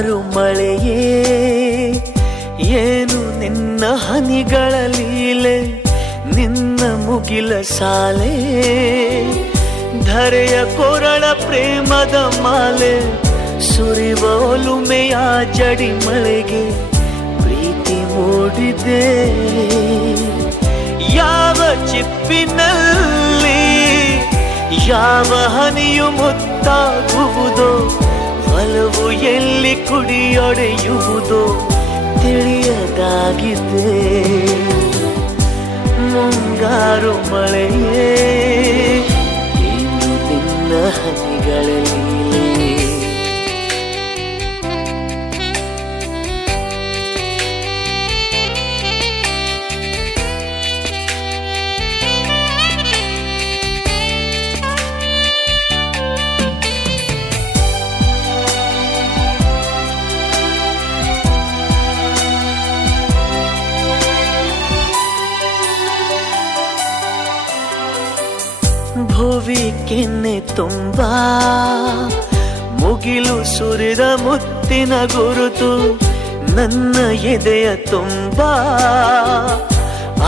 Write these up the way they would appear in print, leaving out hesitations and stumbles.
ಮುಂಗಾರು ಮಳೆಯೇ ಏನು ನಿನ್ನ ಹನಿಗಳ ಲೀಲೆ, ನಿನ್ನ ಮುಗಿಲ ಸಾಲೆ ಧರೆಯ ಕೊರಳ ಪ್ರೇಮದ ಮಾಲೆ, ಸುರಿವ ಒಲುಮೆಯ ಜಡಿ ಮಳೆಗೆ ಪ್ರೀತಿ ಮೂಡಿದೆ. ಯಾವ ಚಿಪ್ಪಿನಲ್ಲಿ ಯಾವ ಹನಿಯು ಮುತ್ತಾಗುವುದೋ, ಒಲವು ಎಲ್ಲಿ ಕುಡಿಯೊಡೆಯುವುದೋ ತಿಳಿಯದಾಗಿದೆ. ಮುಂಗಾರು ಮಳೆಯೇ ಏನು ನಿನ್ನ ಹನಿಗಳಲ್ಲಿ. ಭುವಿ ಕೆನ್ನೆ ತುಂಬಾ ಮುಗಿಲು ಸುರಿದ ಮುತ್ತಿನ ಗುರುತು, ನನ್ನ ಎದೆಯ ತುಂಬಾ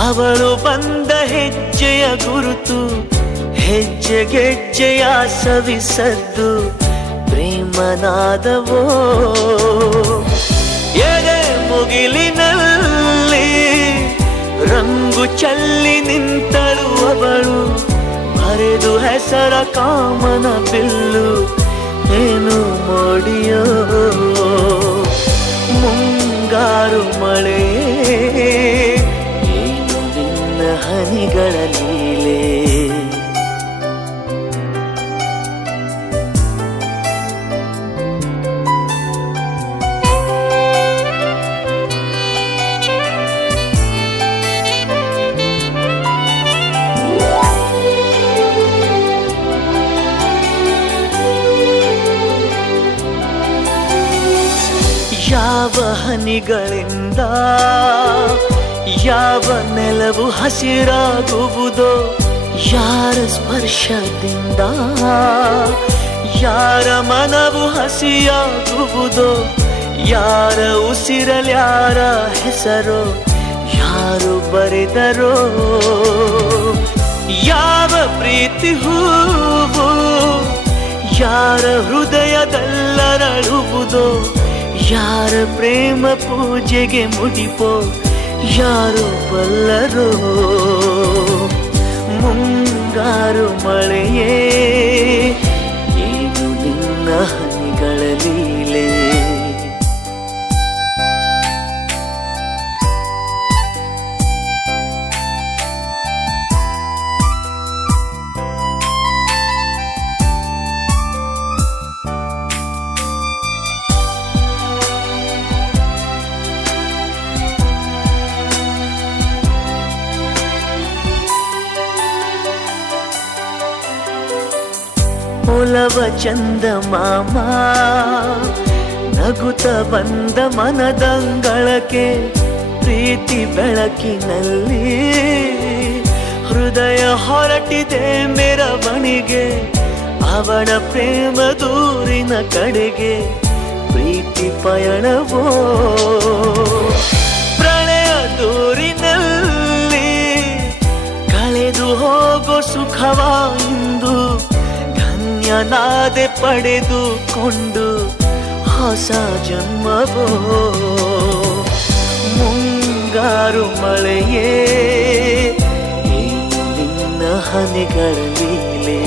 ಅವಳು ಬಂದ ಹೆಜ್ಜೆಯ ಗುರುತು. ಹೆಜ್ಜೆಗೆಜ್ಜೆಯ ಸವಿಸದ್ದು ಪ್ರೇಮನಾದವೋ, ಎದೆ ಮುಗಿಲಿನಲ್ಲಿ ರಂಗು ಚಲ್ಲಿ ನಿಂತಳು ಅವಳು, ಹರಿದು ಹೆಸರ ಕಾಮನ ಬಿಲ್ಲು ಏನು ಮೋಡಿಯೋ. ಮುಂಗಾರು ಮಳೆ ಏನು ನಿನ್ನ ಹನಿಗಳ ಲೀಲೆ. ಯಾವ ಹನಿಗಳಿಂದ ಯಾವ ನೆಲವು ಹಸಿರಾಗುವುದೋ, ಯಾರ ಸ್ಪರ್ಶದಿಂದ ಯಾರ ಮನವು ಹಸಿಯಾಗುವುದೋ, ಯಾರ ಉಸಿರಲ್ಯಾರ ಹೆಸರೋ ಯಾರು ಬರೆದರೋ. ಯಾವ ಪ್ರೀತಿ ಹೂವು ಯಾರ ಹೃದಯದಲ್ಲರಳುವುದೋ, ಯಾರ ಪ್ರೇಮ ಪೂಜೆಗೆ ಮುಡಿಪೋ ಯಾರು ಬಲ್ಲರೋ. ಮುಂಗಾರು ಮಳೆಯೇ ಏನು ನಿನ್ನ ಹನಿಗಳ ಲೀಲೆ. ಒಲವ ಚಂದ ಮಾಮ ನಗುತ್ತ ಬಂದ ಮನದಂಗಳಕ್ಕೆ, ಪ್ರೀತಿ ಬೆಳಕಿನಲ್ಲಿ ಹೃದಯ ಹೊರಟಿದೆ ಮೆರವಣಿಗೆ. ಅವಳ ಪ್ರೇಮ ದೂರಿನ ಕಡೆಗೆ ಪ್ರೀತಿ ಪಯಣವೋ, ಪ್ರಳಯ ದೂರಿನಲ್ಲಿ ಕಳೆದು ಹೋಗೋ ಸುಖವ ಇಂದು ಧನ್ಯನಾದೆ ಪಡೆದುಕೊಂಡು ಹೊಸ ಜನ್ಮವೋ. ಮುಂಗಾರು ಮಳೆಯೇ ಏನು ನಿನ್ನ ಹನಿಗಳ ಲೀಲೆ.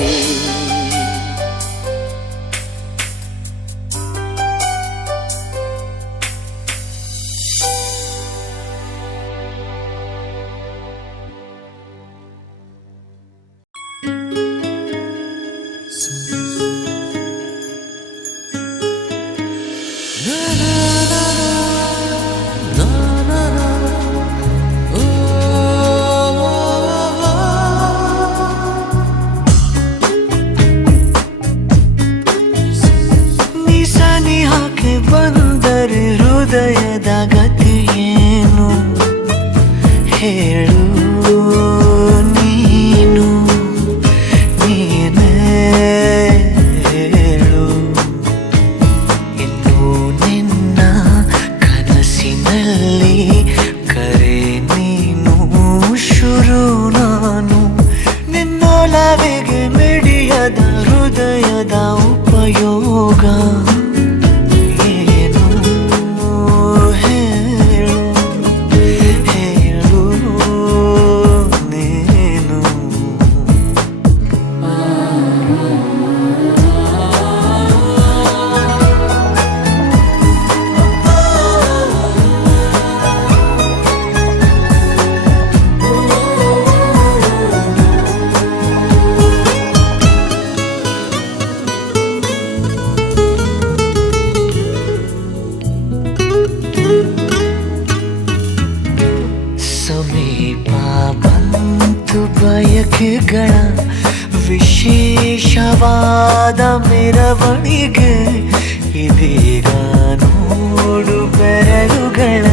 ಏನು ಹೇಳು ಹೇಳು ನೀನು. ಸಮೀಪ ಬಂತು ಬಯಕೆಗಳ ವಿಶೇಷವಾದ ಮೆರವಣಿಗೆ. ಇದೀಗ ನೋಡು ಬೆರಳುಗಳ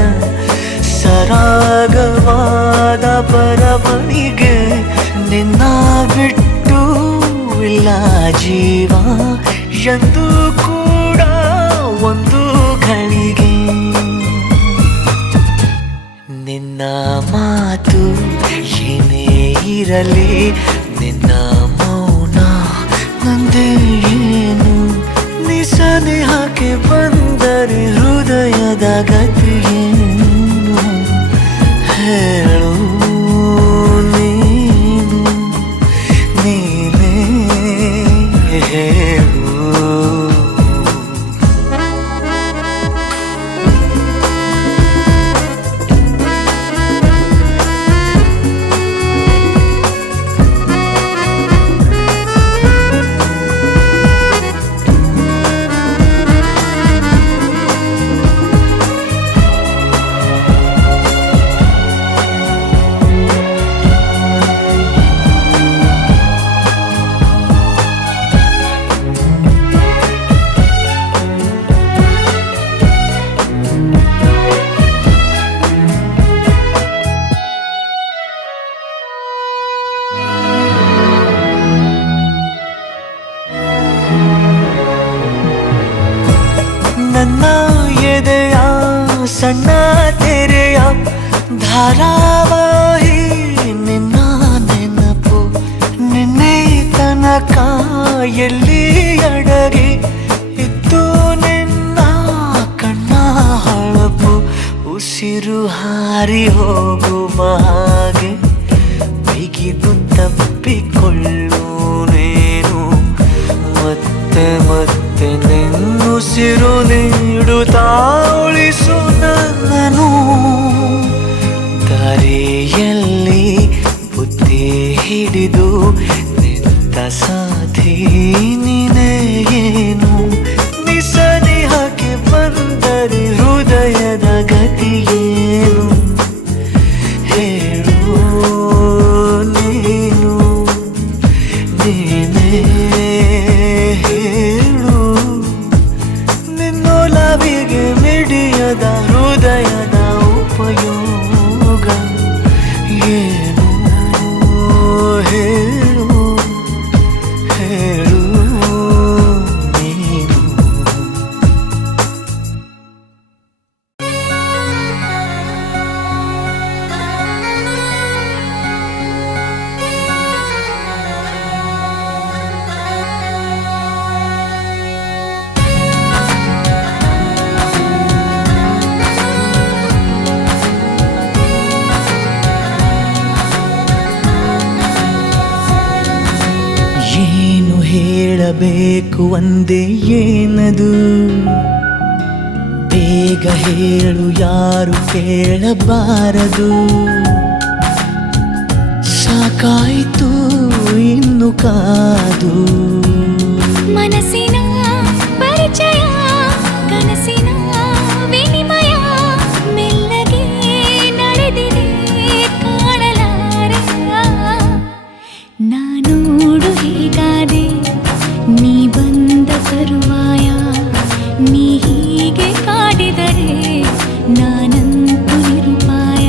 ಸರಾಗವಾದ ಬರವಣಿಗೆ. ನಿನ್ನ ಬಿಟ್ಟು ಇಲ್ಲ ಜೀವ ಎಂದು ಕೂಡ ಒಂದು ಘಳಿಗೆ. ನಿನ್ನ ಮಾತು ಏನೇ ಇರಲಿ, ನಿನ್ನ ಮೌನ ನಂದೇ ಏನು. ನಿಸನೇಹಕ್ಕೆ ಬಂದರೆ ಹೃದಯದ ಗತಿಯೇನು ಹೇಳು ನೀನು ನೀನೇ ಹೇಳು. ನನ್ನ ಎದೆಯ ಸಣ್ಣ ತೆರೆಯ ಧಾರಾವಾಹಿ ನಿನ್ನ ನೆನಪು. ನಿನ್ನೆ ತನಕ ಎಲ್ಲಿ ಅಡಗಿ ಇತ್ತು ನಿನ್ನ ಕಣ್ಣ ಹೊಳಪು. ಉಸಿರು ಹಾರಿ ಹೋಗುವ ಹಾಗೆ ಬಿಗಿದು ತಪ್ಪಿಕೊಳ್ಳು ನೀನು. ಮತ್ತೆ ಮತ್ತೆ ನಿನ್ನುಸಿರು ನೀಡುತ್ತಾ ಉಳಿಸು ನನ್ನನು. ದಾರಿಯಲ್ಲಿ ಬುದ್ಧಿ ಹಿಡಿದು ನಿಂತ ಸಾಧಿ ನೀನೇ ಏನು. ನಿಸನಿಹಕ್ಕೆ ಬಂದರೆ ಹೃದಯದ ಗತಿಯೇನು ಹೇಳು ನೀನು ನೀನೇ ಹೇಳು. ನಿನ್ನೊಲವಿಗೆ ಮಿಡಿಯದ ಹೃದಯದ ಉಪಯೋಗ ಏನು ಹೇಳು ಹೇಳು ನೀನು. ಏನು ಹೇಳಬೇಕು ಅಂದೆ ಏನದು, ಬೇಗ ಹೇಳು ಯಾರು ಕೇಳಬಾರದು. ಸಾಕಾಯಿತು ಇನ್ನು ಕಾದು. ಮನಸ್ಸಿನ ಪರಿಚಯ ಕನಸಿನ ವಿನಿಮಯ ಮೆಲ್ಲಗೆ ನಡೆದಿದೆ ಕಾಣಲಾರೆ. ನಾನೋಡು ಹೀಗಾದೆ ನೀ ಬಂದ ತರುವಾಯ. ನೀ ಹೀಗೆ ಕಾಡಿದರೆ ನಾನಂತೂ ನಿರುಪಾಯ.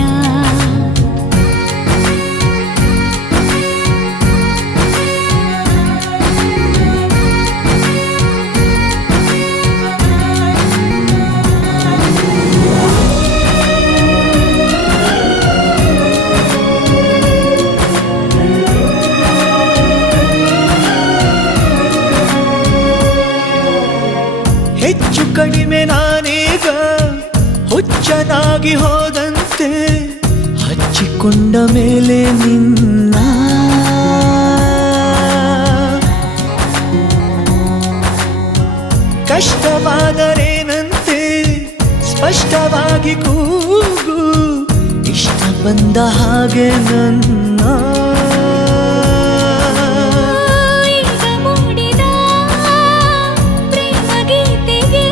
ದೂರವಾಗಿ ಹೋದಂತೆ ಹಚ್ಚಿಕೊಂಡ ಮೇಲೆ ನಿನ್ನ ಕಷ್ಟವಾದರೇನಂತೆ ಸ್ಪಷ್ಟವಾಗಿ ಕೂಗು ಇಷ್ಟ ಬಂದ ಹಾಗೆ ನನ್ನ ಈಗ ಮೂಡಿದ ಪ್ರೇಮ ಗೀತೆಗೆ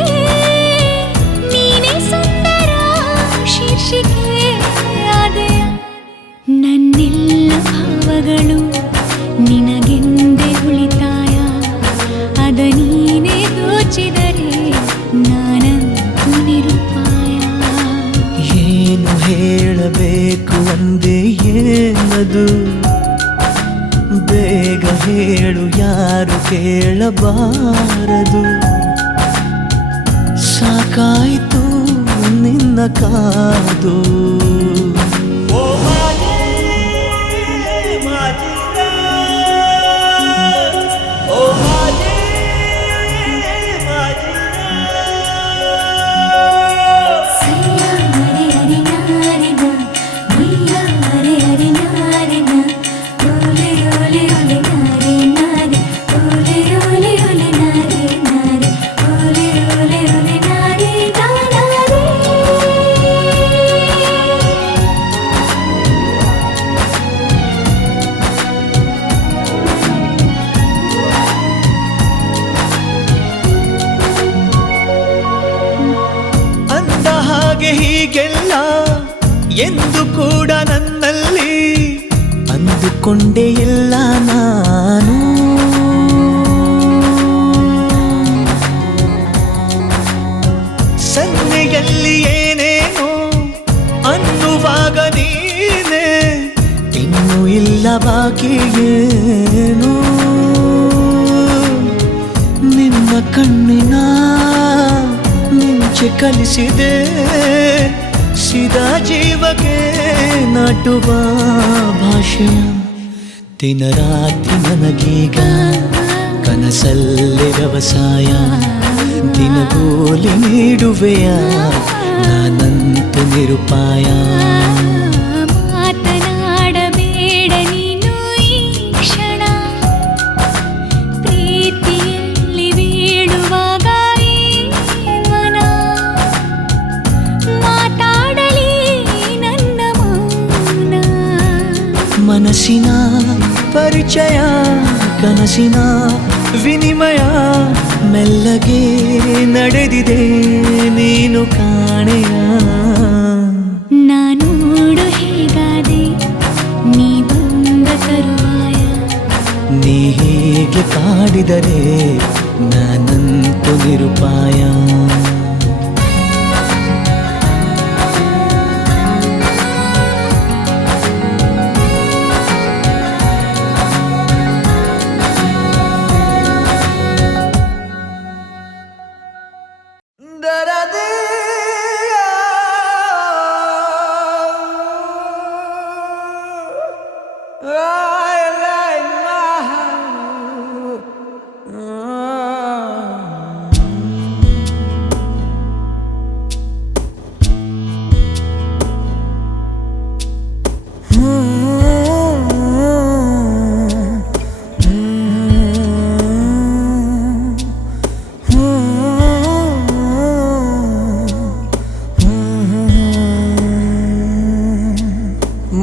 ನೀನೇ ಸುಂದರ ಶೀರ್ಷಿಕೆ ಆದೆಯ ನನ್ನೆಲ್ಲ ಭಾವಗಳು ನಿನಗೆಂದೇ ಉಳಿತಾಯ ಅದ ನೀನೇ ದೋಚಿದರೆ ನಾನಂತೂ ನಿರುಪಾಯ ಏನು ಹೇಳಬೇಕು ಅಂದೆ ಏನದು ಬೇಗ ಹೇಳು ಯಾರು ಕೇಳಬಾರದು ಸಾಕಾಯಿತು ನಿನ್ನ ಕಾದು ಹೀಗೆಲ್ಲ ಎಂದು ಕೂಡ ನನ್ನಲ್ಲಿ ಅಂದುಕೊಂಡೆ ಇಲ್ಲ ನಾನು ಸನ್ನೆಯಲ್ಲಿ ಏನೇನೋ ಅನ್ನುವಾಗ ನೀನೆ ಇನ್ನೂ ಇಲ್ಲ ಬಾಕಿ ಏನು ನಿನ್ನ ಕಣ್ಣಿನ ಮಿಂಚೆ ಕಲಿಸಿದೆ ಸಿದಾ ಜೀವಕ್ಕೆ ನಾಟುವ ಭಾಷೆಯ ದಿನ ರಾತ್ರಿ ನನಗೀಗ ಕನಸಲ್ಲಿ ವ್ಯವಸಾಯ ದಿನಗೂಲಿ ನೀಡುವೆಯ ನಾನಂತೂ ನಿರುಪಾಯ ಮಾತನಾಡಬೇಡ ನೀನು ಈ ಕ್ಷಣ ಪ್ರೀತಿಯಲ್ಲಿ ಬೀಳುವಾಗ ಈ ಮನ ಮಾತಾಡಲಿ ನನ್ನ ಮೌನ ಮನಸ್ಸಿನ ಪರಿಚಯ ಕನಸಿನ ವಿನಿಮಯ ಮೆಲ್ಲಗೆ ನಡೆದಿದೆ ನೀನು ಕಾಣೆಯ ನಾನೋಡು ಹೇಗಾದೆ ನೀ ಬಂದ ತರುವಾಯ ನೀ ಹೀಗೆ ಕಾಡಿದರೆ ನಾನಂತೂ ನಿರುಪಾಯ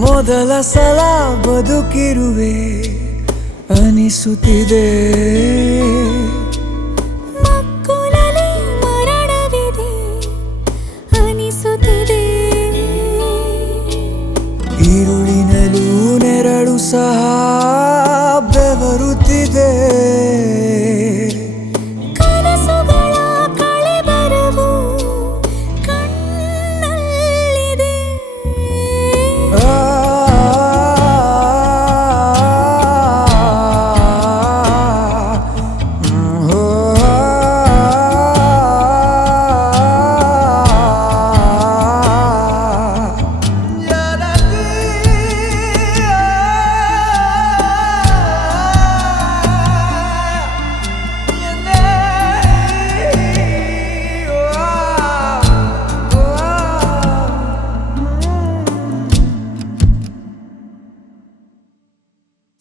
ಮೊದಲ ಸಲ ಬದುಕಿರುವೆ ಅನಿಸುತ್ತಿದೆ ಮಕ್ಕಳಲ್ಲಿ ಮರಣವಿದೆ ಅನಿಸುತ್ತಿದೆ ಈರುಳಿನಲ್ಲೂ ನೆರಳು ಸಹ ಬೆವರುತ್ತಿದೆ ಕನಸುಗಳ ಕಳೆಬರವು ಕಣ್ಣಲ್ಲಿದೆ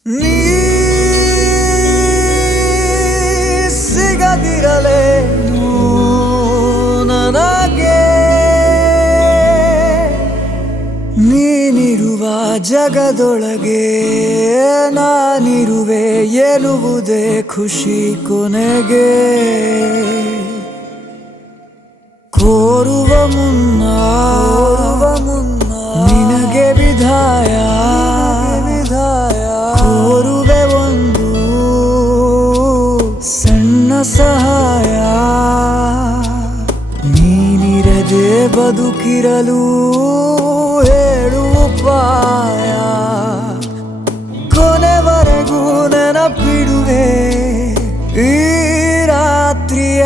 ನೀ ಸಿಗದಿರಲೇನು ನನಗೆ ನೀನಿರುವ ಜಗದೊಳಗೆ ನಾನಿರುವೆ ಎನ್ನುವುದೇ ಖುಷಿ ಕೊನೆಗೆ ಕೋರುವ ಮುನ್ನ ನಿನಗೆ ವಿಧಾಯ ಕೋರುವೆ ಒಂದು ಸಣ್ಣ ಸಹಾಯ ನೀನಿರದೆ ಬದುಕಿರಲು ಹೇಳು ಉಪಾಯ ಕೊನೆವರೆಗೂ ನೆನಪಿಡುವೆ ಈ ರಾತ್ರಿಯ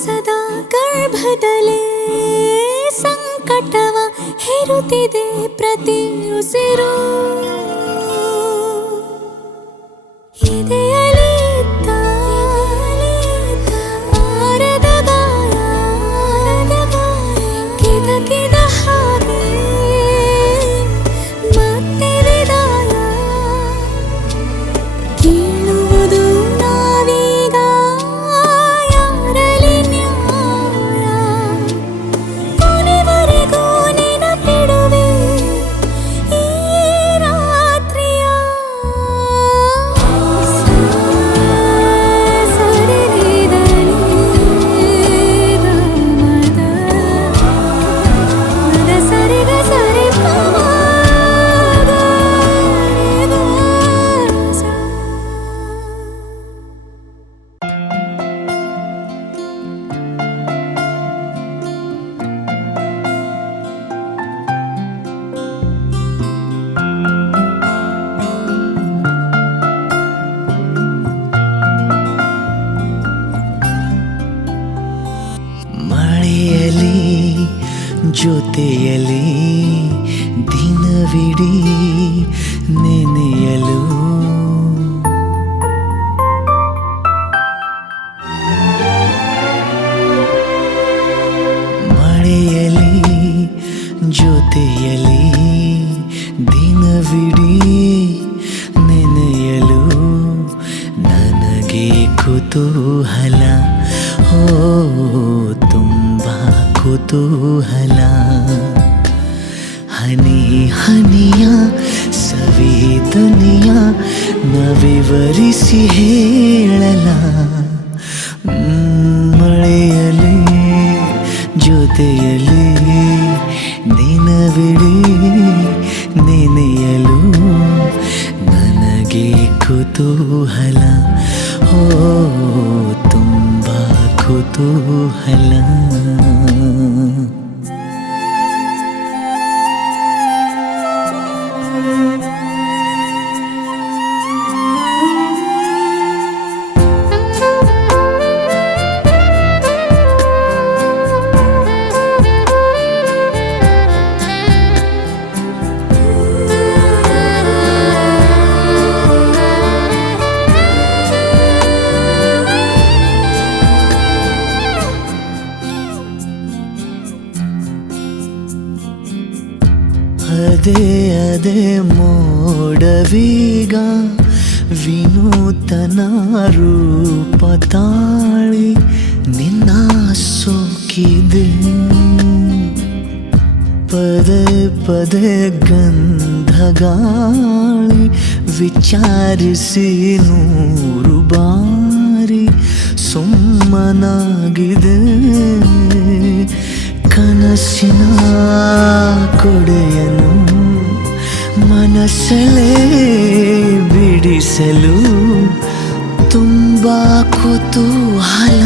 ಸದಾ ಗರ್ಭದಲ್ಲೇ ಸಂಕಟವ ಹೇರುತ್ತಿದೆ ಪ್ರತಿ ಉಸಿರು ಇದೆಯಲಿ ಆರದ ಗಾಯ ಕಿದಕಿದ ಹಾಗೆ ಮತ್ತೆ ವಿದಾಯ ಕೇಳುವುದು ನಾವೀಗ ಯಾರಲಿ ನ್ಯಾಯ ಕೊನೆವರೆಗೂ ನೆನಪಿಡುವೆ ಈ ರಾತ್ರಿಯ ಸರಿಗ ಸರಿ ಮಳೆಯಲಿ ಜೊತೆಯಲಿ ದಿನವಿಡೀ ನೆನೆಯಲು ಮಳೆಯಲಿ ಜೊತೆಯಲಿ ದಿನವಿಡೀ ನೆನೆಯಲು ನನಗೆ ಕುತೂಹಲ ಓ ತುಂಬ ಕುತೂಹಲ ಹನಿ ಹನಿಯ ಸವಿದನಿಯ ನವಿವರಿಸಿ ಹೇಳಲ ಮಳೆಯಲಿ ಜೊತೆಯಲಿ ದಿನವಿಡೀ ನೆನೆಯಲು ನನಗೆ ಕುತೂಹಲ ಓ ತುಂಬ ಕುತೂಹಲ ಅದೇ ಅದೇ ಮೋಡವೀಗ ವಿನೂತನ ರೂಪ ತಾಳಿ ನಿನ್ನ ಸೋಕಿದೆ ಪದೇ ಪದೇ ಗಂಧಗಾಳಿ ವಿಚಾರಿಸಿ ನೂರು ಬಾರಿ ಸುಮ್ಮನಾಗಿದೆ ಕನ ಕನಸಿನ ಕೊಡೆಯನು ಮನಸ್ಸಲ್ಲೇ ಬಿಡಿಸಲು ತುಂಬ ಕುತೂಹಲ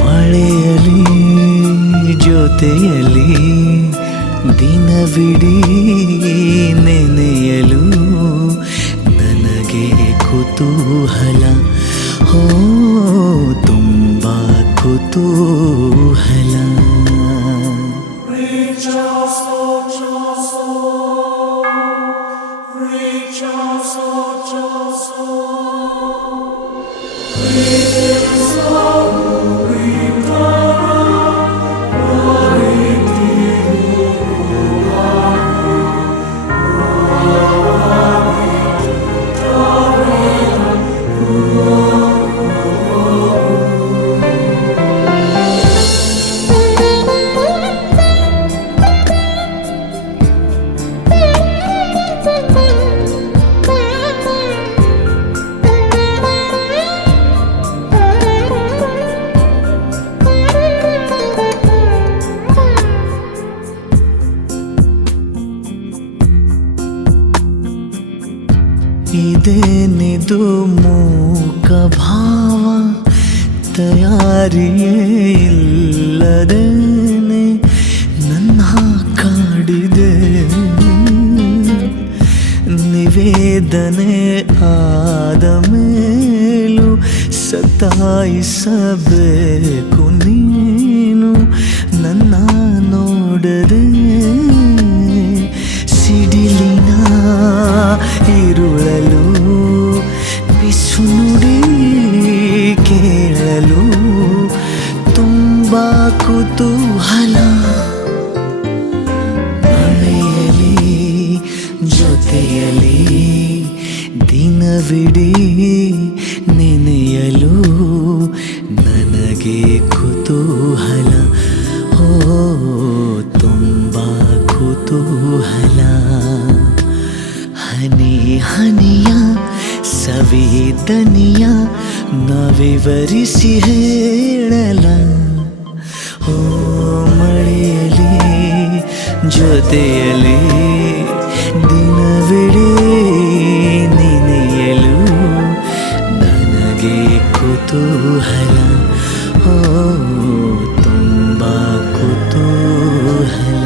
ಮಳೆಯಲಿ ಜೊತೆಯಲಿ ದಿನವಿಡೀ ನೆನೆಯಲು ನನಗೆ ಕುತೂಹಲ ಹೋ ತುಂಬ ಕುತೂಹಲ ಇದೇನಿದು ಮೂಕ ಭಾವ ತಯಾರಿಯೇ ಇಲ್ಲದೇನೆ ನನ್ನ ಕಾಡಿದೆ ನಿವೇದನೆ ಆದ ಮೇಲೂ ಸತಾಯಿಸಬೇಕು ನೀನು ನನ್ನ ನೋಡದೆ ಸಿಡಿಲಿನ ಇರುಳಲು ಬಿಸು ನುಡಿ ಕೇಳಲು ತುಂಬ ಕುತೂಹಲ ಮಳೆಯಲಿ ಜೊತೆಯಲಿ ದಿನವಿಡೀ ನೆನೆಯಲು ನನಗೆ ಕುತೂಹಲ ಓ ತುಂಬ ಕುತೂಹಲ ಹನಿ ಹನಿಯ ಸವಿದನಿಯ ನವಿವರಿಸಿ ಹೇಳಲ ಓ ಮಳೆಯಲಿ ಜೊತೆಯಲಿ ದಿನವಿಡೀ ನೆನೆಯಲು ನನಗೆ ಕುತೂಹಲ ಓ ತುಂಬ ಕುತೂಹಲ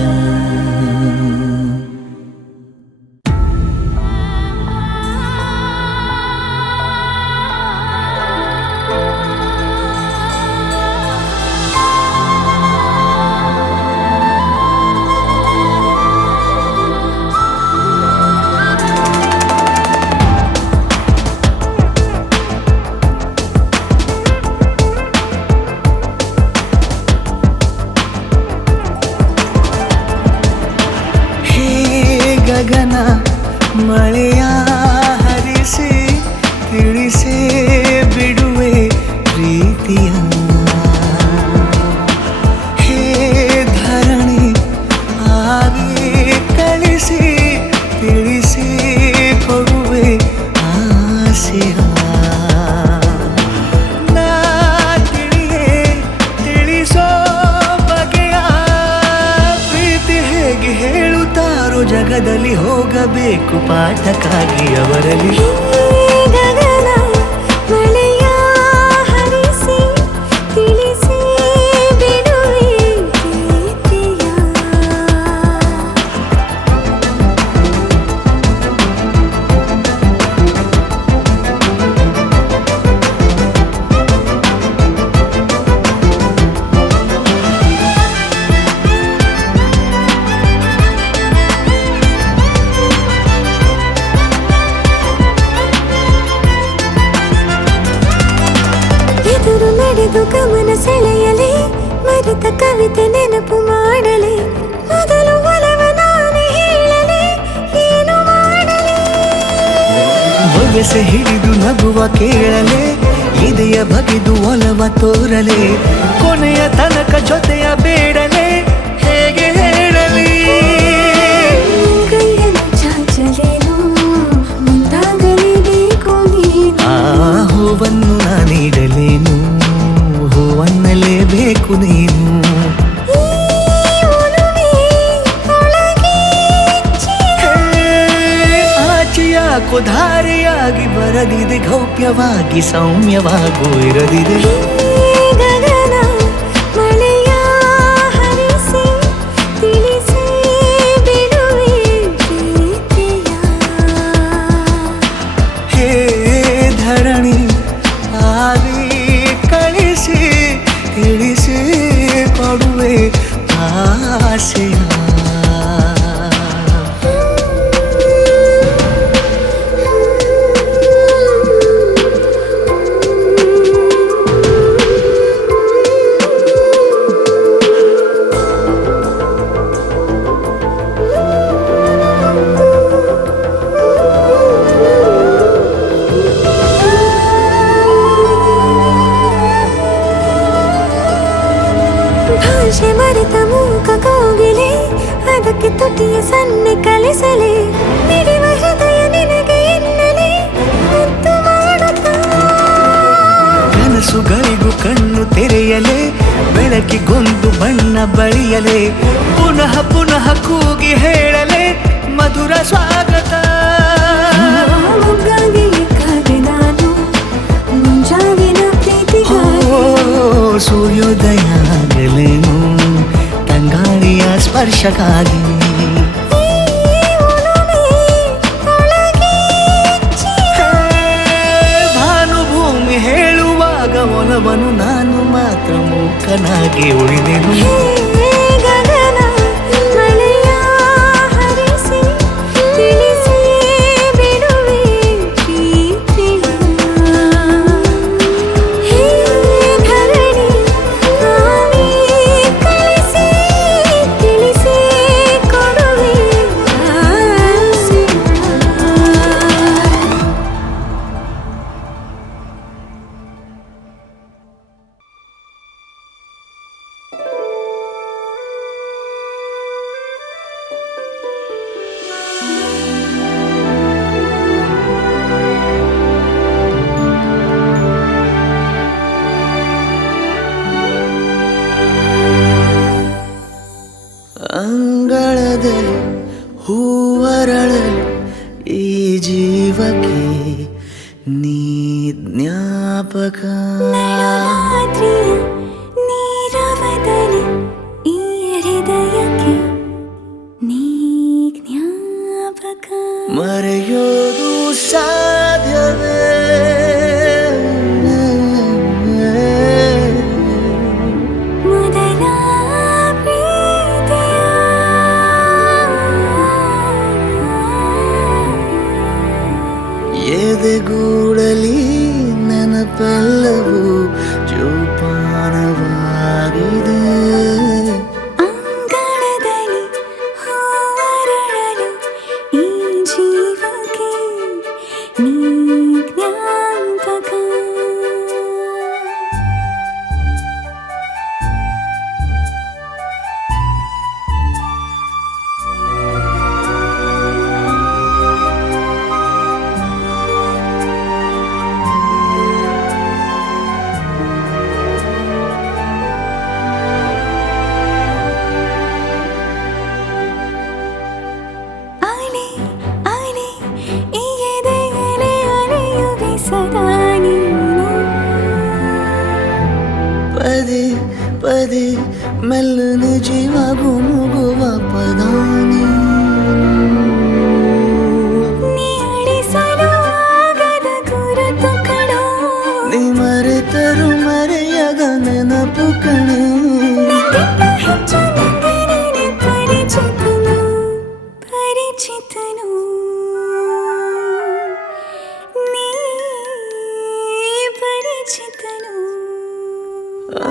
ಗಗನ ಮಳೆಯ ಹರಿಸಿ ತಿಳಿಸೇ ಬಿಡುವೆ ಪ್ರೀತಿಯ ಹೇ ಧರಣಿ ಆಗಿ ಕಳಿಸಿ ತಿಳಿಸಿ ಕೊಡುವೆ ಆಸೆಯ ನಾ ತಿಳಿಯೇ ತಿಳಿಸೋ ಬಗೆಯ ಪ್ರೀತಿ ಹೇಗೆ ಹೇಳುತ್ತಾರೋ ಜಗದಲ್ಲಿ ಹೋಗಬೇಕು ಪಾಠಕ್ಕಾಗಿ ಅವರಲ್ಲಿ ಗಗನ ಮಳೆಯ ಹರಿಸಿ ತಿಳಿಸಿ ಬಿಡುವೆ ಪ್ರೀತಿಯ ನಡೆದು ಗಮನ ಸೆಳೆಯಲಿ ಮರೆತ ಕವಿತೆ ನೆನಪು ಮಾಡಲಿ ಮೊದಲು ಒಲವ ನಾನೇ ಹೇಳಲಿ ಏನು ಮಾಡಲಿ ಬೊಗಸೆ ಹಿಡಿದು ನಗುವ ಕೇಳಲೆ ಇದೆಯ ಬಗೆದು ಒಲವ ತೋರಲೆ ಕೊನೆಯ ತನಕ ಜೊತೆಯ ಬೇಡಲೆ ಹೇಗೆ ಹೇಳಲಿ ಕೈಯನ್ನು ಚಾಚಲೇನು ಮುಂದಾಗಲೇಬೇಕು ನೀನು ಆ ಹೂವನ್ನು ನಾನೀಡಲೇನು ಹೂವನ್ನಲೇಬೇಕು ನೀನು ಧಾರೆಯಾಗಿ ಬರದಿದೆ ಗೌಪ್ಯವಾಗಿ ಸೌಮ್ಯವಾಗೂ ಇರದಿದೆ ಈ ಗಗನ ಮಳೆಯ ಹರಿಸಿ ತಿಳಿಸಿ ಬಿಡುವೆ ಪ್ರೀತಿಯ. ಹೇ ಧರಣಿ ಆವಿ ಕಳಿಸಿ ತಿಳಿಸಿ ಕೊಡುವೆ ಆಸೆಯ. ಭಾಷೆ ಮರೆತ ಮೂಕ ಕೋಗಿಲೆ ಅದಕ್ಕೆ ತುಟಿಯ ಸನ್ನೆ ಕಲಿಸಲೇ ಮಿಡಿವ ಹೃದಯ ನಿನಗೆ ಎನ್ನಲೇ ಮುದ್ದು ಮಾಡುತ್ತಾ. ಕನಸುಗಳಿಗೂ ಕಣ್ಣು ತೆರೆಯಲೇ ಬೆಳಕಿಗೊಂದು ಬಣ್ಣ ಬಳಿಯಲೇ ಪುನಃ ಪುನಃ ಕೂಗಿ ಹೇಳಲೇ ಮಧುರ ಸ್ವಾಗತ. ಮುಗ್ಗಾಗಿ ಕಾದೆ ನಾನು ಮುಂಜಾವಿನ ಪ್ರೀತಿಗಾಗಿ. ಸೂರ್ಯೋದಯ ಆಗಲೇನು ತಂಗಾಳಿಯ ಸ್ಪರ್ಶಕ್ಕಾಗಿ. ಭಾನುಭೂಮಿ ಹೇಳುವಾಗ ಒಲವನು ನಾನು ಮಾತ್ರ ಮೂಕನಾಗಿ ಉಳಿದೆನು. ಗಗನ ಮಳೆಯ ಹರಿಸಿ ತಿಳಿಸಿ ಬಿಡುವೆ ಪ್ರೀತಿಯ. ಹೇ ಧರಣಿ ಆವಿ ಕಳಿಸಿ ತಿಳಿಸಿ ಕೊಡುವೆ ಆಸೆಯ. ಅಂಗಳದಲ್ಲಿ ಹೂವರಳಲು ಈ ಜೀವಕ್ಕೆ ನೀ ಜ್ಞಾಪಕ. ರಾತ್ರಿಯ ನೀರವದಲ್ಲಿ ಈ ಹೃದಯಕ್ಕೆ ನೀ ಜ್ಞಾಪಕ. ಮರೆಯೋದು ಸಾಧ್ಯವೇ ಮೊದಲ ಪ್ರೀತಿಯ. ಎದೆಗೂಡಲಿ ನೆನಪೆಲ್ಲವೂ ಜೋಪಾನವಾಗಿದೆ. ಅಂಗಳದಲ್ಲಿ ಹೂವರಳಲು ಈ ಜೀವಕ್ಕೆ ನೀ ಜ್ಞಾಪಕ. ಅಲೆ ಅಲೆ ಈ ಎದೆಯಲೆ ಅಲೆಯುವೆ ಸದಾ ನೀನು. ಪದೇ ಪದೇ ಮೆಲ್ಲನೆ ಜೀವ ಗುನುಗುವ ಪದ ನೀ ಅಳಿಸಲು ಆಗದ ಗುರುತು ಕಣೋ. ನೀ ಮರೆತರು ಮರೆಯದ ನೆನಪು ಕಣೆ. ನಿನ್ನಿಂದ ಹೆಚ್ಚು ನಂಗೆ ನೀನೆ ಪರಿಚಿತನು ಪರಿಚಿತನು. ನೀ ಪರಿಚಿತನು.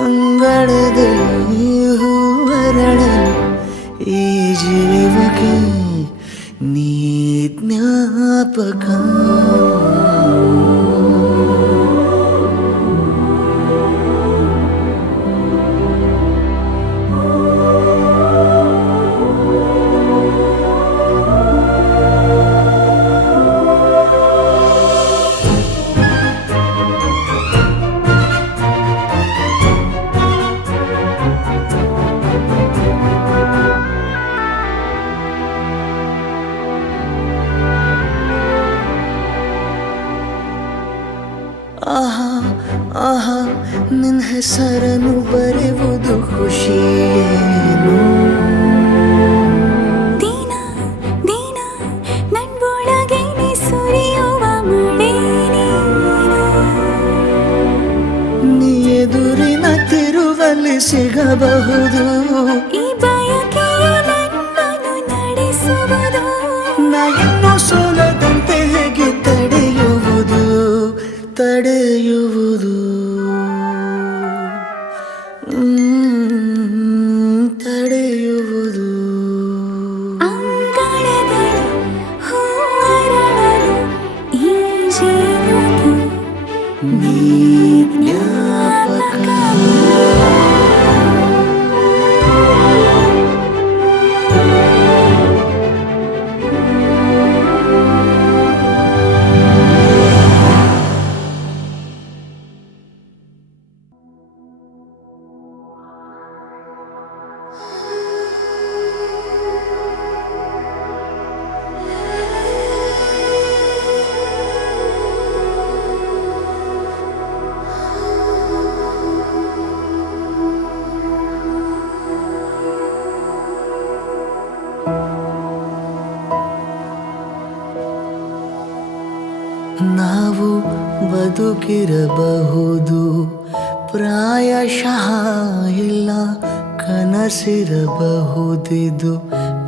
ಅಂಗಳದಲ್ಲಿ ಹೂವರಳಲು ಈ ಜೀವಕ್ಕೆ ನೀ ಜ್ಞಾಪಕ. ಹೆಸರನ್ನು ಬರೆಯುವುದು ಖುಷಿಯೇನು ದಿನ ದಿನ ನನ್ನೊಳಗೆ ಸುರಿಯುವ ಮಳೆ ನೀ ಎದುರಿನ ತಿರುವಲ್ಲಿ ಸಿಗಬಹುದು ಈ ಬಯಕೆಯೇ ನನ್ನನ್ನು ನಡೆಸುವುದು ನಾ ಇನ್ನೂ ಸೋಲದಂತೆ ಹೇಗೆ ತಡೆಯುವುದು ತಡೆಯುವುದು ತಡೆಯುವುದು ಅಂಗಳದಲ್ಲಿ ಹೂವರಳಲು ಈ ಜೀವದ ನೀ ಜ್ಞಾಪಕ ನಾವು ಬದುಕಿರಬಹುದು ಪ್ರಾಯಶಃ ಇಲ್ಲ ಕನಸಿರಬಹುದಿದು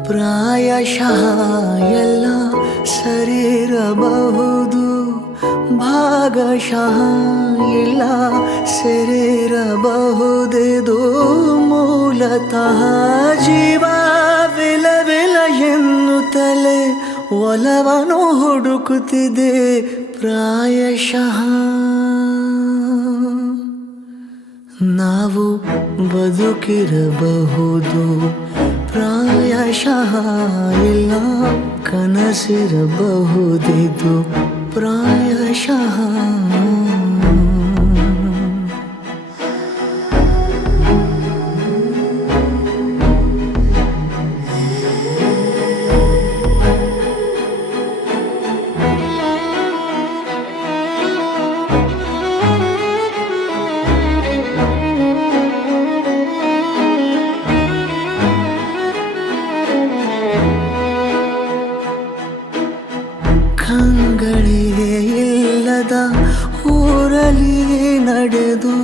ಪ್ರಾಯಶಃ ಎಲ್ಲ ಸರಿರಬಹುದು ಭಾಗಶಃ ಇಲ್ಲ ಸರಿರಬಹುದಿದು ಮೂಲತಃ ಜೀವವಿಲವಿಲ ಎನ್ನುತ್ತಲೇ ಒಲವನು ಹುಡುಕುತ್ತಿದೆ ಪ್ರಾಯಶಃ ನಾವು ಬದುಕಿರಬಹುದು ಪ್ರಾಯಶಃ ಇಲ್ಲ ಕನಸಿರಬಹುದಿದು ಪ್ರಾಯಶಃ ಕಂಗಳೇ ಇಲ್ಲದ ಊರಲ್ಲಿ ನಡೆದು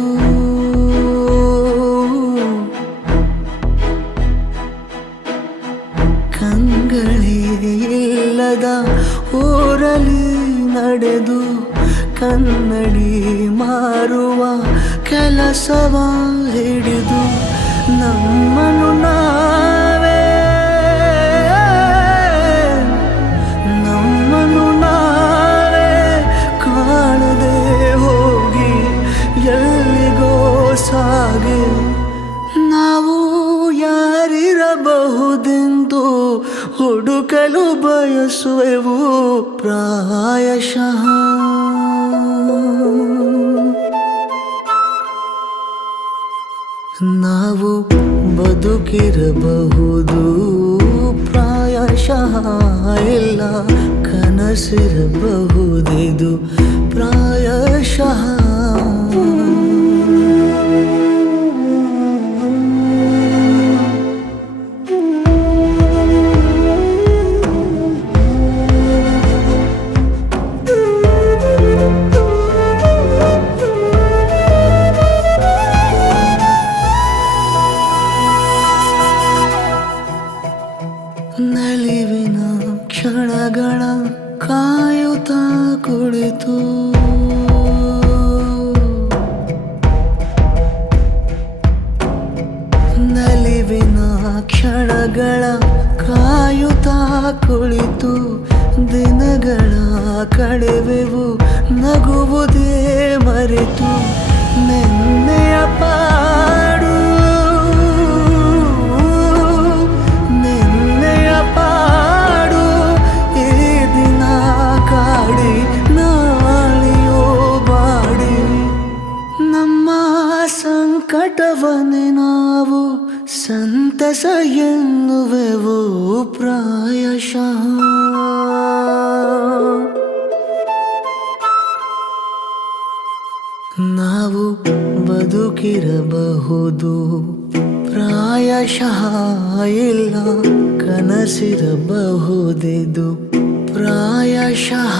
ಕಂಗಳೇ ಇಲ್ಲದ ಊರಲ್ಲಿ ನಡೆದು ಕನ್ನಡಿ ಮಾರುವ ಕೆಲಸವ ಹಿಡಿದು ನಮ್ಮನ್ನು ನಾವೇ ಕಾಣದೆ ಹೋಗಿ ಎಲ್ಲಿಗೋ ಸಾಗಿ ನಾವು ಯಾರಿರಬಹುದೆಂದು ಹುಡುಕಲು ಬಯಸುವೆವು ಪ್ರಾಯಶಃ ನಾವು ಬದುಕಿರಬಹುದು ಪ್ರಾಯಶಃ ಇಲ್ಲ ಕನಸಿರಬಹುದಿದು ಪ್ರಾಯಶಃ ನಲಿವಿನ ಕ್ಷಣಗಳ ಕಾಯುತ್ತಾ ಕುಳಿತು ನಲಿವಿನ ಕ್ಷಣಗಳ ಕಾಯುತ್ತಾ ಕುಳಿತು ದಿನಗಳ ಕಳೆವೆವು ನಗುವುದೇ ಮರೆತು ನೆನ್ನೆಯ ಪಾಡು ಪಾಡು ಈ ದಿನ ಕಾಡಿ ನಾಳೆಯೋ ಬಾಡಿ ನಮ್ಮ ಸಂಕಟವನ್ನೇ ನಾವು ಸಂತಸ ಎನ್ನುವೆವು ಪ್ರಾಯಶಃ ನಾವು ಬದುಕಿರಬಹುದು ಪ್ರಾಯಶಃ ಇಲ್ಲ ಕನಸಿರಬಹುದಿದು ಪ್ರಾಯಶಃ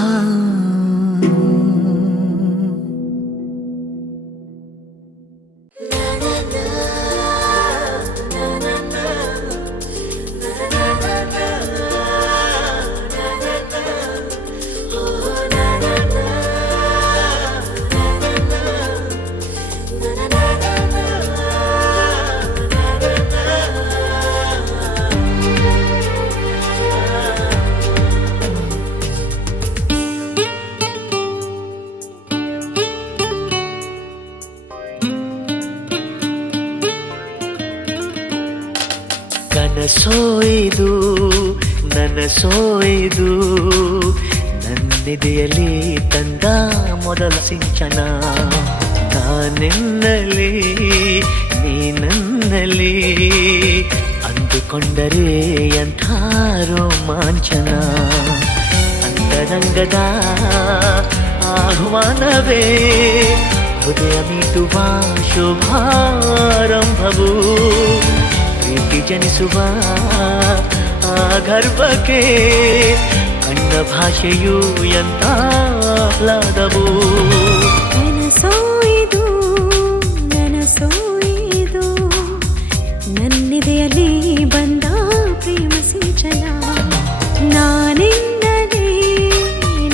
ಕನಸೋಯ್ದು ನನಸೋಯ್ದು ನನ್ನೆದೆಯಲ್ಲಿ ತಂದ ಮೊದಲ ಸಿಂಚನ ನಾನೆನ್ನಲಿ ನೀನನ್ನಲಿ ಅಂದುಕೊಂಡರೆ ಎಂಥ ರೋಮಾಂಚನ ಅಂತರಂಗದ ಆಹ್ವಾನವೇ ಹೃದಯ ಮೀಟುವ ಶುಭಾರಂಭವು ಪ್ರೀತಿ ಜನಿಸುವ ಆ ಗರ್ಭಕ್ಕೆ ಕಣ್ಣ ಭಾಷೆಯು ಎಂಥ ಆಹ್ಲಾದವು ನನಸೋಯ್ದು ನನಸೋಯ್ದು ನನ್ನಿದೆಯಲ್ಲಿ ಬಂದ ಪ್ರೇಮ ಸಿಂಚನ ನಾನೆನ್ನಲಿ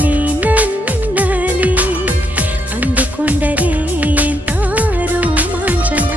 ನೀನನ್ನಲಿ ಅಂದುಕೊಂಡರೆ ಎಂಥ ರೋಮಾಂಚನ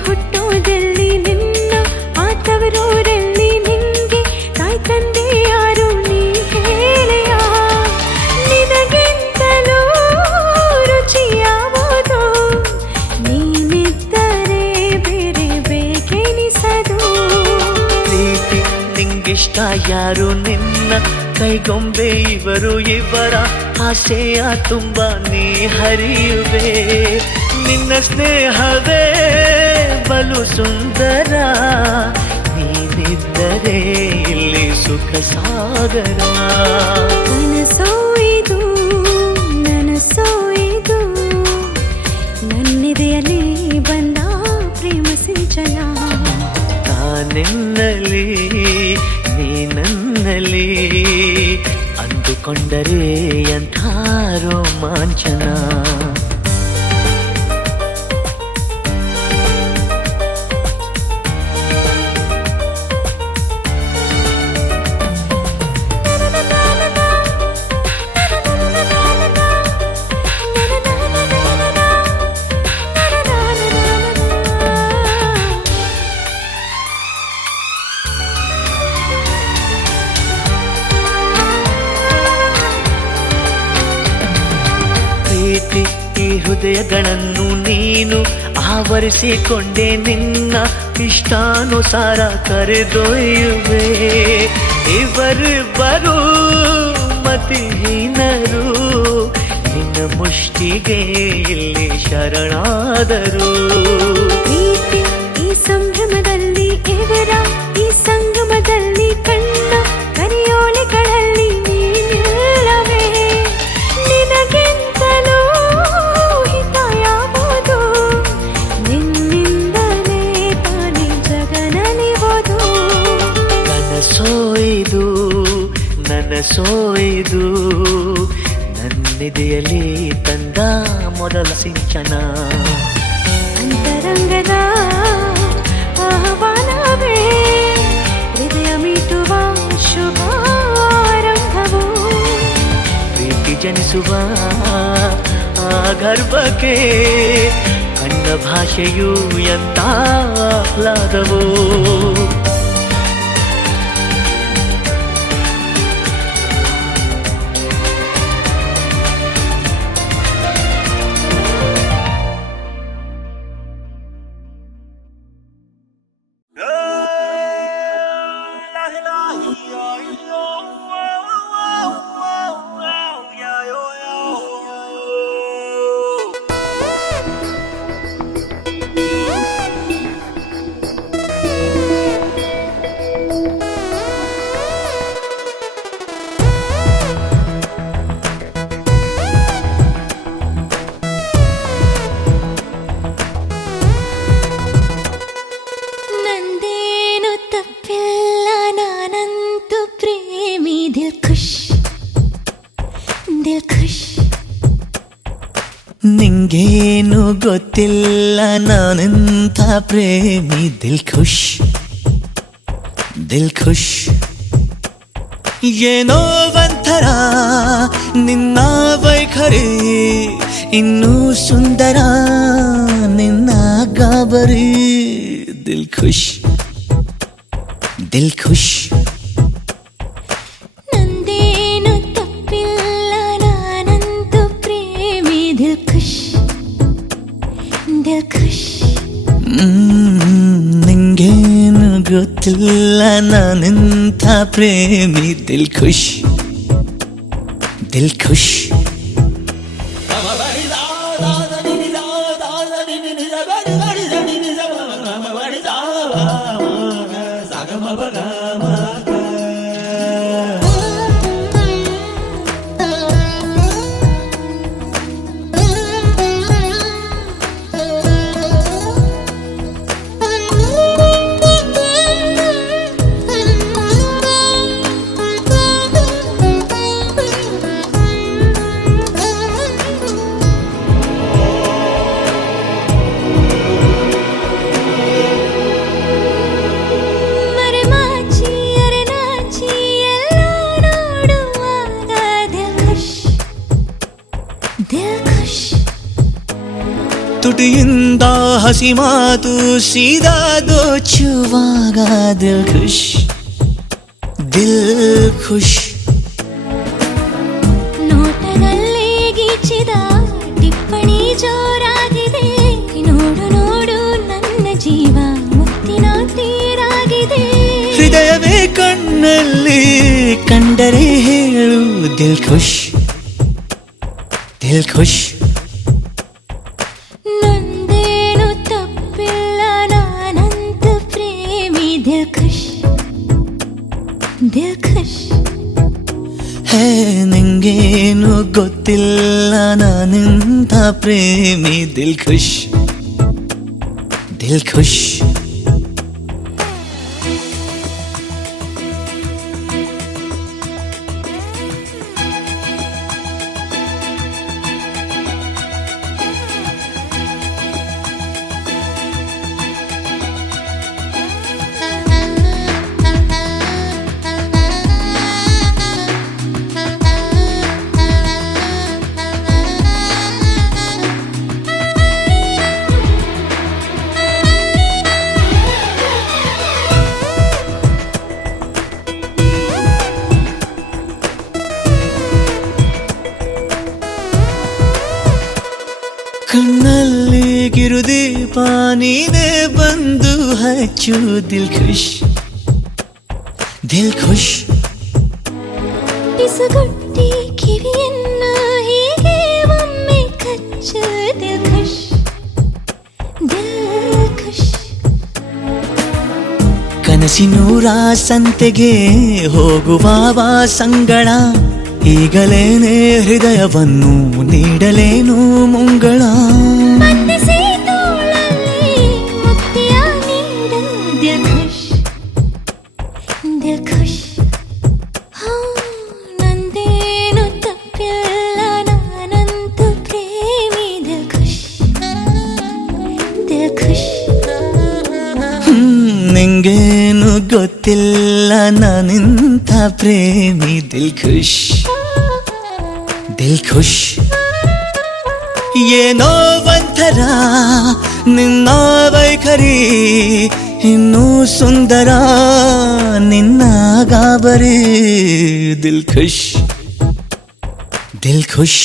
ಹುಟ್ಟೋದಲ್ಲಿ ನಿನ್ನ ಆತವರೂರಲ್ಲಿ ನಿಂಗೆ ತಾಯಿ ತಂದೆ ಯಾರು ನೀ ಹೇಳೆಯ ನಿನಗಿಂತಲೂ ರುಚಿಯಾವುದು ನೀನಿದ್ದರೆ ಬೇರೆ ಬೇಕೆನಿಸದು ಪ್ರೀತಿ ನಿಂಗಿಷ್ಟ ಯಾರು ನಿನ್ನ ಕೈಗೊಂಬೆ ಇವರು ಇವರ ಆಸೆಯ ತುಂಬ ನೀ ಹರಿಯುವೆ ನಿನ್ನ ಸ್ನೇಹವೇ ಬಲು ಸುಂದರ ನೀನಿದ್ದರೆ ಇಲ್ಲಿ ಸುಖ ಸಾಗರ ನನಸೋಯ್ದು ನನಸೋಯ್ದು ನನ್ನಿದೆಯಲ್ಲಿ ಬಂದ ಪ್ರೇಮ ಸಿಂಚನ ನಾನೆನ್ನಲಿ ನೀನನ್ನಲಿ ಅಂದುಕೊಂಡರೆ ಎಂಥ ರೋಮಾಂಚನ ಈ ಹೃದಯಗಳನ್ನು ನೀನು ಆವರಿಸಿಕೊಂಡೆ ನಿನ್ನ ಇಷ್ಟಾನುಸಾರ ಕರೆದೊಯ್ಯುವೆ ಇವರಿಬ್ಬರು ಮತಿಹೀನರು ನಿನ್ನ ಮುಷ್ಟಿಗೆ ಇಲ್ಲಿ ಶರಣಾದರು ಪ್ರೀತಿ ಈ ಸಂಭ್ರಮದಲ್ಲಿ ಇವರ ಈ ಸಂಗಮದಲ್ಲಿ ಕಣ್ಣ ಕರಿಯೋಲೆಗಳಲ್ಲಿ ನೀನಿಲ್ಲವೇ ನಿನಗಿಂತಲೂ ಹಿತ ಯಾವುದು ನಿನ್ನಿಂದಲೇ ತಾನೇ ಜಗನಲಿವುದು ಕನಸೋಯ್ದು ನನಸೋಯ್ದು ನನ್ನೆದೆಯಲ್ಲಿ ತಂದ ಮೊದಲ ಸಿಂಚನ ಅಂತರಂಗದ ಆಹ್ವಾನವೇ ಹೃದಯ ಮೀಟುವ ಶುಭಾರಂಭವು ಪ್ರೀತಿ ಜನಿಸುವ ಆ ಗರ್ಭಕ್ಕೆ ಕಣ್ಣ ಭಾಷೆಯು ಎಂಥ ಆಹ್ಲಾದವು ನಿಂಗೇನು ಗೊತ್ತಿಲ್ಲ ನಾನೆಂಥ ಪ್ರೇಮಿ ದಿಲ್ ಖುಷ್ ದಿಲ್ ಖುಷ್ ಏನೋ ಒಂಥರ ನಿನ್ನ ವೈಖರಿ ಇನ್ನೂ ಸುಂದರ ನಿನ್ನ ಗಾಬರಿ ದಿಲ್ ಖುಷ್ ದಿಲ್ ಖುಷ್ ನಂದೇನು ತಪ್ಪಿಲ್ಲ ನಾನಂತೂ ಪ್ರೇಮಿ ದಿಲ್ ಖುಷ್ ದಿಲ್ ಖುಷ್ ನಿಂಗೇನು ಗೊತ್ತಿಲ್ಲ ನಾನೆಂಥ ಪ್ರೇಮಿ ದಿಲ್ ಖುಷ್ ದಿಲ್ ಖುಷ್ ತುಟಿಯಿಂದ ಹಸಿ ಮಾತು ಸೀದಾ ದೋಚುವಾಗ ದಿಲ್ ಖುಷ್ ದಿಲ್ ಖುಷ್ ನೋಟದಲ್ಲಿ ಗೀಚಿದ ಟಿಪ್ಪಣಿ ಜೋರಾಗಿದೆ ನೋಡು ನೋಡು ನನ್ನ ಜೀವ ಮುತ್ತಿನ ತೀರಾಗಿದೆ ಹೃದಯವೇ ಕಣ್ಣಲ್ಲಿ ಕಂಡರೆ ಹೇಳು ದಿಲ್ ಖುಷ್ ದಿಲ್ ಖುಷ್ ನಂದೇನು ತಪ್ಪಿಲ್ಲ ನಾನಂತೂ ಪ್ರೇಮಿ ದಿಲ್ ಖುಷ್ ದಿಲ್ ಖುಷ್ ಹೇ ನಿಂಗೇನು ಗೊತ್ತಿಲ್ಲ ನಾನೆಂಥ ಪ್ರೇಮಿ ದಿಲ್ ಖುಷ್ ದಿಲ್ ಖುಷ್ ಕಣ್ಣಲ್ಲಿ ಗಿರುದೀಪ ನೀನೇ ಬಂದು ಹಚ್ಚು ದಿಲ್ ಖುಷ್ ದಿಲ್ ಖುಷ್ ಪಿಸುಗುಟ್ಟಿ ಕಿವಿಯನ್ನು ಹೀಗೆ ಒಮ್ಮೆ ಕಚ್ಚು ದಿಲ್ ಖುಷ್ ದಿಲ್ ಖುಷ್ ಕನಸಿನೂರ ಸಂತೆಗೆ ಹೋಗುವ ಸಂಗಳ ಈಗಲೇನೆ ಹೃದಯವನ್ನು ನೀಡಲೇನು ಮುಂಗಳ ಬಂಧಿಸಿ ತೋಳಲ್ಲಿ ಮುಕ್ತಿಯ ನೀಡು ದಿಲ್ ಖುಷ್ ದಿಲ್ ಖುಷ್ ನಂದೇನು ತಪ್ಪಿಲ್ಲ ನಾನಂತೂ ಪ್ರೇಮಿ ದಿಲ್ ಖುಷ್ ದಿಲ್ ಖುಷ್ ನಿಂಗೇನು ಗೊತ್ತಿಲ್ಲ ನಾನಿಂಥ ಪ್ರೇಮಿ ದಿಲ್ ಖುಷ್ ದಿಲ್ ಖುಷ್ ಏನೋ ಒಂಥರ ನಿನ್ನ ವೈಖರಿ ಇನ್ನೂ ಸುಂದರ ನಿನ್ನ ಗಾಬರಿ ದಿಲ್ ಖುಷ್ ದಿಲ್ ಖುಷ್